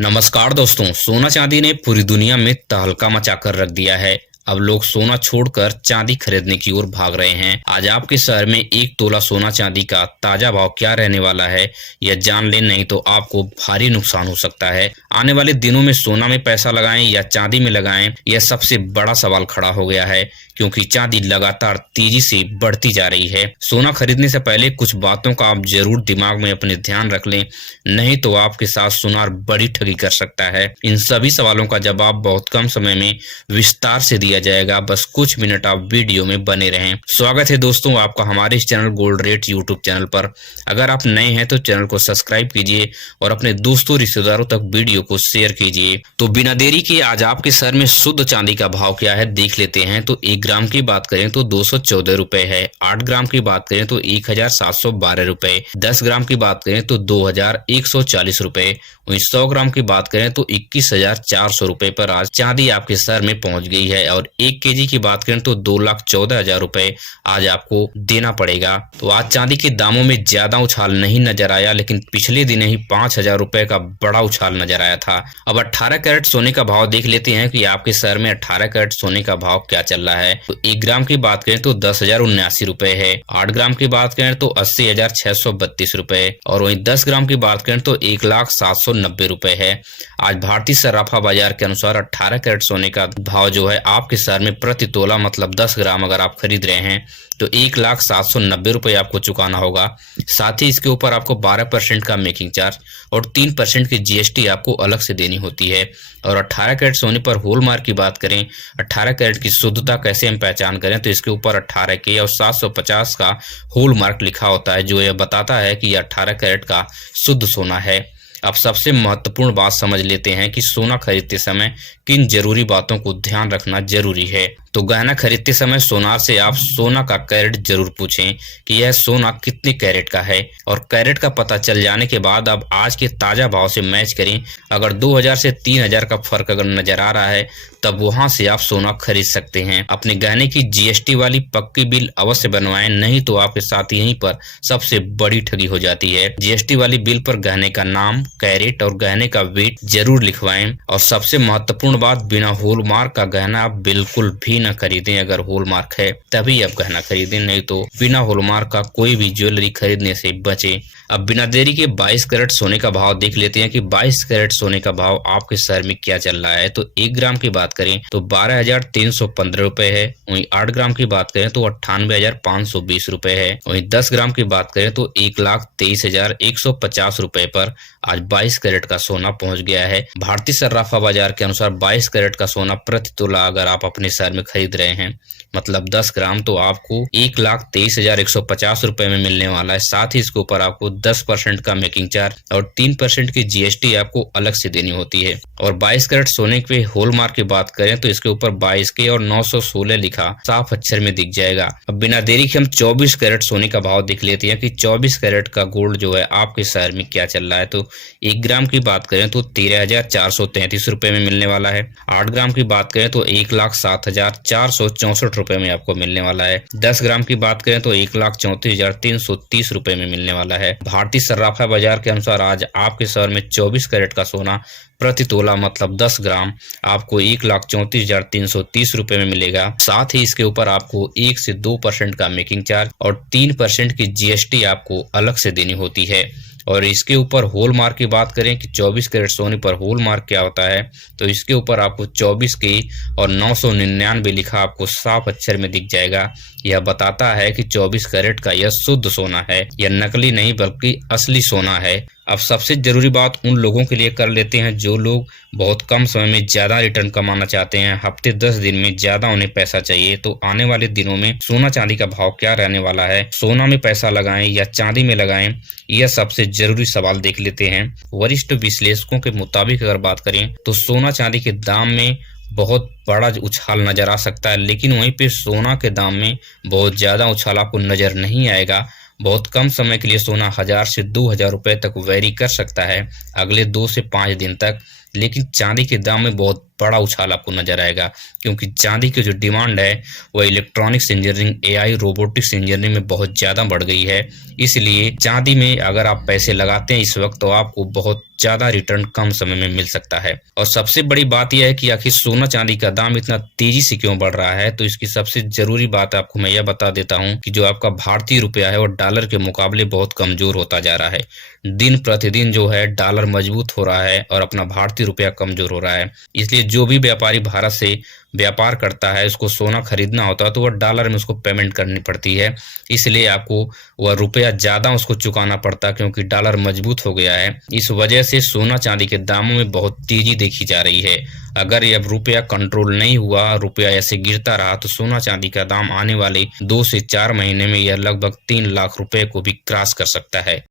नमस्कार दोस्तों, सोना चांदी ने पूरी दुनिया में तहलका मचाकर रख दिया है। अब लोग सोना छोड़कर चांदी खरीदने की ओर भाग रहे हैं। आज आपके शहर में 1 तोला सोना चांदी का ताजा भाव क्या रहने वाला है, यह जान लें, नहीं तो आपको भारी नुकसान हो सकता है। आने वाले दिनों में सोना में पैसा लगाएं या चांदी में लगाएं, यह सबसे बड़ा सवाल खड़ा हो गया है, क्योंकि चांदी लगातार तेजी से बढ़ती जा रही है। सोना खरीदने से पहले कुछ बातों का आप जरूर दिमाग में अपने ध्यान रख लें, नहीं तो आपके साथ सुनार बड़ी ठगी कर सकता है। इन सभी सवालों का जवाब बहुत कम समय में विस्तार से दिया जाएगा। बस कुछ मिनट आप वीडियो में बने रहें। स्वागत है दोस्तों आपका हमारे इस channel gold rate YouTube channel पर। अगर आप नए हैं तो चैनल को सब्सक्राइब कीजिए और अपने दोस्तों रिश्तेदारों तक वीडियो को शेयर कीजिए। तो बिना देरी के आज आपके शहर में शुद्ध चांदी का भाव क्या है देख लेते हैं। तो 1 ग्राम की बात करें तो 214 रुपए है। 8 ग्राम की बात करें तो 1712 रुपए। 10 ग्राम की बात करें तो 2140 रुपए। 100 ग्राम की बात करें तो 21,400 रुपए पर आज चांदी आपके शहर में पहुंच गई है। और 1 केजी की बात करें तो 2,14,000 रुपए आज आपको देना पड़ेगा। तो आज चांदी के दामों में ज्यादा उछाल नहीं नजर आया, लेकिन पिछले दिन ही 5,000 रुपए का बड़ा उछाल नजर आया था। अब 18 कैरेट सोने का भाव देख लेते हैं कि आपके शहर में 18 कैरेट सोने का भाव क्या चल रहा है। तो 1 ग्राम की बात करें तो 10,079 रुपए है। 8 ग्राम की बात करें तो 80,632 रुपए और वहीं 10 ग्राम की बात करें तो 1,0790 रुपए है। आज भारतीय सराफा बाजार के अनुसार 18 कैरेट सोने का भाव जो है आपके शहर में प्रति तोला मतलब 10 ग्राम अगर आप खरीद रहे हैं तो 1,0790 रुपए आपको चुकाना होगा। साथ ही इसके ऊपर आपको 12% का मेकिंग चार्ज और 3% की जीएसटी आपको अलग से देनी होती है। और 18 कैरेट सोने पर हॉलमार्क की बात करें, 18 कैरेट की शुद्धता कैसे हम पहचान करें, तो इसके ऊपर 18 के और 750 का हॉलमार्क लिखा होता है, जो यह बताता है कि यह 18 कैरेट का शुद्ध सोना है। अब सबसे महत्वपूर्ण बात समझ लेते हैं कि सोना खरीदते समय किन जरूरी बातों को ध्यान रखना जरूरी है। तो गहना खरीदते समय सोनार से आप सोना का कैरेट जरूर पूछें कि यह सोना कितने कैरेट का है, और कैरेट का पता चल जाने के बाद अब आज के ताजा भाव से मैच करें। अगर 2,000 से 3,000 का फर्क अगर नजर आ रहा है तब वहां से आप सोना खरीद सकते हैं। अपने गहने की जीएसटी वाली पक्की बिल अवश्य बनवाएं, नहीं तो आपके साथ यहीं पर सबसे बड़ी ठगी हो जाती है। जीएसटी वाली बिल पर गहने का नाम, कैरेट और गहने का वेट जरूर लिखवाएं। और सबसे महत्वपूर्ण बात, बिना हॉलमार्क का गहना आप बिल्कुल भी न खरीदें। अगर हॉलमार्क है तभी आप गहना खरीदें, नहीं तो बिना हॉलमार्क का कोई भी ज्वेलरी खरीदने से बचें। अब बिना देरी के 22 कैरेट सोने का भाव देख लेते हैं कि 22 कैरेट सोने का भाव आपके शहर में क्या चल रहा है। तो 1 ग्राम की बात करें तो 12,315 रुपए है। वहीं 8 ग्राम की बात करें तो 98,520 रुपए है। वहीं 10 ग्राम की बात करें तो 1,23,150 रुपए पर आज 22 कैरेट का सोना पहुंच गया है। भारतीय सराफा बाजार के अनुसार 22 कैरेट का सोना प्रति तोला अगर आप अपने शहर में खरीद रहे हैं मतलब 10 ग्राम, तो आपको 1,23,150 रुपए में मिलने वाला है। साथ ही इसके ऊपर आपको 10% का मेकिंग चार्ज और 3% की जीएसटी आपको अलग से देनी होती है। और 22 कैरेट सोने के हॉलमार्क की बात करें तो इसके ऊपर 22 के और 916 लिखा साफ अक्षर में दिख जाएगा। अब बिना देरी के हम 24 कैरेट सोने का भाव देख लेते हैं कि 24 कैरेट का गोल्ड जो है आपके शहर में क्या चल रहा है। तो 1 ग्राम की बात करें तो 13,433 रुपए में मिलने वाला है। 8 ग्राम की बात करें तो 1,07,464 रुपए में आपको मिलने वाला है। 10 ग्राम की बात करें तो 1,34,330 रुपए में मिलने वाला है। भारतीय सराफा बाजार के अनुसार आज आपके शहर में 24 कैरेट का सोना प्रति तोला मतलब 10 ग्राम आपको 1,34,330 रुपए में मिलेगा। साथ ही इसके ऊपर आपको 1 से 2% का मेकिंग चार्ज और 3% की जीएसटी आपको अलग से देनी होती है। और इसके ऊपर हॉलमार्क की बात करें कि 24 कैरेट सोने पर हॉलमार्क क्या होता है, तो इसके ऊपर आपको 24 के और 999 लिखा आपको साफ अक्षर में दिख जाएगा। यह बताता है कि 24 कैरेट का यह शुद्ध सोना है, यह नकली नहीं बल्कि असली सोना है। अब सबसे जरूरी बात उन लोगों के लिए कर लेते हैं जो लोग बहुत कम समय में ज्यादा रिटर्न कमाना चाहते हैं, हफ्ते 10 दिन में ज्यादा उन्हें पैसा चाहिए। तो आने वाले दिनों में सोना चांदी का भाव क्या रहने वाला है, सोना में पैसा लगाएं या चांदी में लगाएं, यह सबसे जरूरी सवाल देख लेते हैं। वरिष्ठ विश्लेषकों के मुताबिक अगर बात करें तो सोना चांदी के दाम में बहुत बड़ा उछाल नजर आ सकता है, लेकिन वहीं पे सोना के दाम में बहुत ज्यादा उछाल आपको नजर नहीं आएगा। बहुत कम समय के लिए सोना 1,000 से 2,000 रुपए तक वेरी कर सकता है अगले 2 से 5 दिन तक। लेकिन चांदी के दाम में बहुत बड़ा उछाल आपको नजर आएगा, क्योंकि चांदी की जो डिमांड है वह electronics engineering, AI, robotics engineering में बहुत ज्यादा बढ़ गई है। इसलिए चांदी में अगर आप पैसे लगाते हैं इस वक्त, तो आपको बहुत ज्यादा रिटर्न कम समय में मिल सकता है। और सबसे बड़ी बात यह है कि आखिर सोना चांदी का दाम इतना तेजी से क्यों बढ़ रहा है, तो इसकी सबसे जरूरी बात आपको मैं यह बता देता हूं कि जो आपका भारतीय रुपया है वो डॉलर के मुकाबले बहुत कमजोर होता जा रहा है। दिन प्रतिदिन जो है डॉलर मजबूत हो रहा है और अपना भारतीय रुपया कमजोर हो रहा है। इसलिए जो भी व्यापारी भारत से व्यापार करता है, उसको सोना खरीदना होता है तो वह डॉलर में उसको पेमेंट करनी पड़ती है। इसलिए आपको वह रुपया ज्यादा उसको चुकाना पड़ता है, क्योंकि डॉलर मजबूत हो गया है। इस वजह से सोना चांदी के दामों में बहुत तेजी देखी जा रही है। अगर यह रुपया कंट्रोल नहीं हुआ, रुपया ऐसे गिरता रहा, तो सोना चांदी का दाम आने वाले 2 से 4 महीने में यह लगभग 3 लाख रुपए को भी क्रॉस कर सकता है।